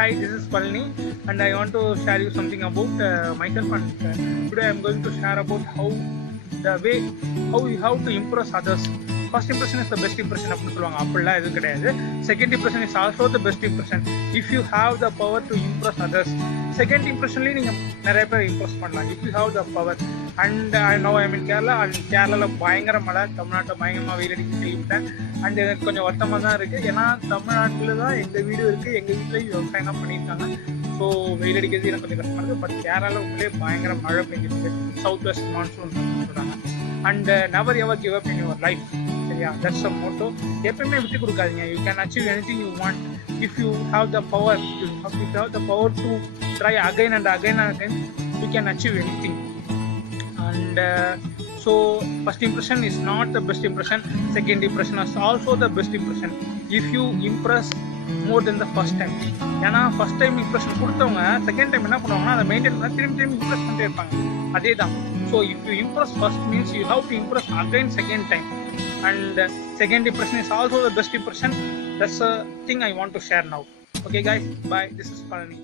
Hi, this is Palani, and I want to share you something about myself. And today I'm going to share about the way how you have to impress others. First impression is the best impression அப்படின்னு சொல்லுவாங்க. அப்படிலாம் எதுவும் கிடையாது. Second impression is also the best impression. If you have the power to impress others, second இம்ப்ரெஷன்லேயும் நீங்கள் நிறைய பேர் impress பண்ணலாம். If you have the power. And I know I mean Kerala. And கேரளாவில் பயங்கர மழை, தமிழ்நாட்டில் பயங்கரமாக வெயில் அடிக்க கேள்விப்பட்டேன். அண்ட் எனக்கு கொஞ்சம் வருத்தமாக தான் இருக்குது. ஏன்னா தமிழ்நாட்டில் தான் எங்கள் வீடு இருக்குது, எங்கள் வீட்டிலையும் விவசாயம் தான் பண்ணியிருக்காங்க. ஸோ வெயில் அடிக்கிறது எனக்கு கொஞ்சம் கஷ்டமாக இருக்குது. பட் கேரளாவில் உங்களே பயங்கர மழை பெஞ்சிருக்கு. சவுத் வெஸ்ட் மான்சூன் சொல்கிறாங்க. And never ever give up in your life. சரியா? That's a motto. எப்பயுமே விட்டு கொடுக்காதீங்க. You can achieve anything you want if you have the power. To try again and again and again. You can achieve anything. And so first impression is not the best impression, second impression is also the best impression if you impress more than the first time. ஏன்னா first time impression கொடுத்தவங்க second time என்ன பண்ணுவாங்கன்னா அதை maintain பண்ண திரும்பி Impress பண்ணிட்டே இருப்பாங்க. அதே தான். So if you impress first means you have to impress again second time. And second impression is also the best impression. That's a thing I want to share now. Okay guys, bye. This is Palani.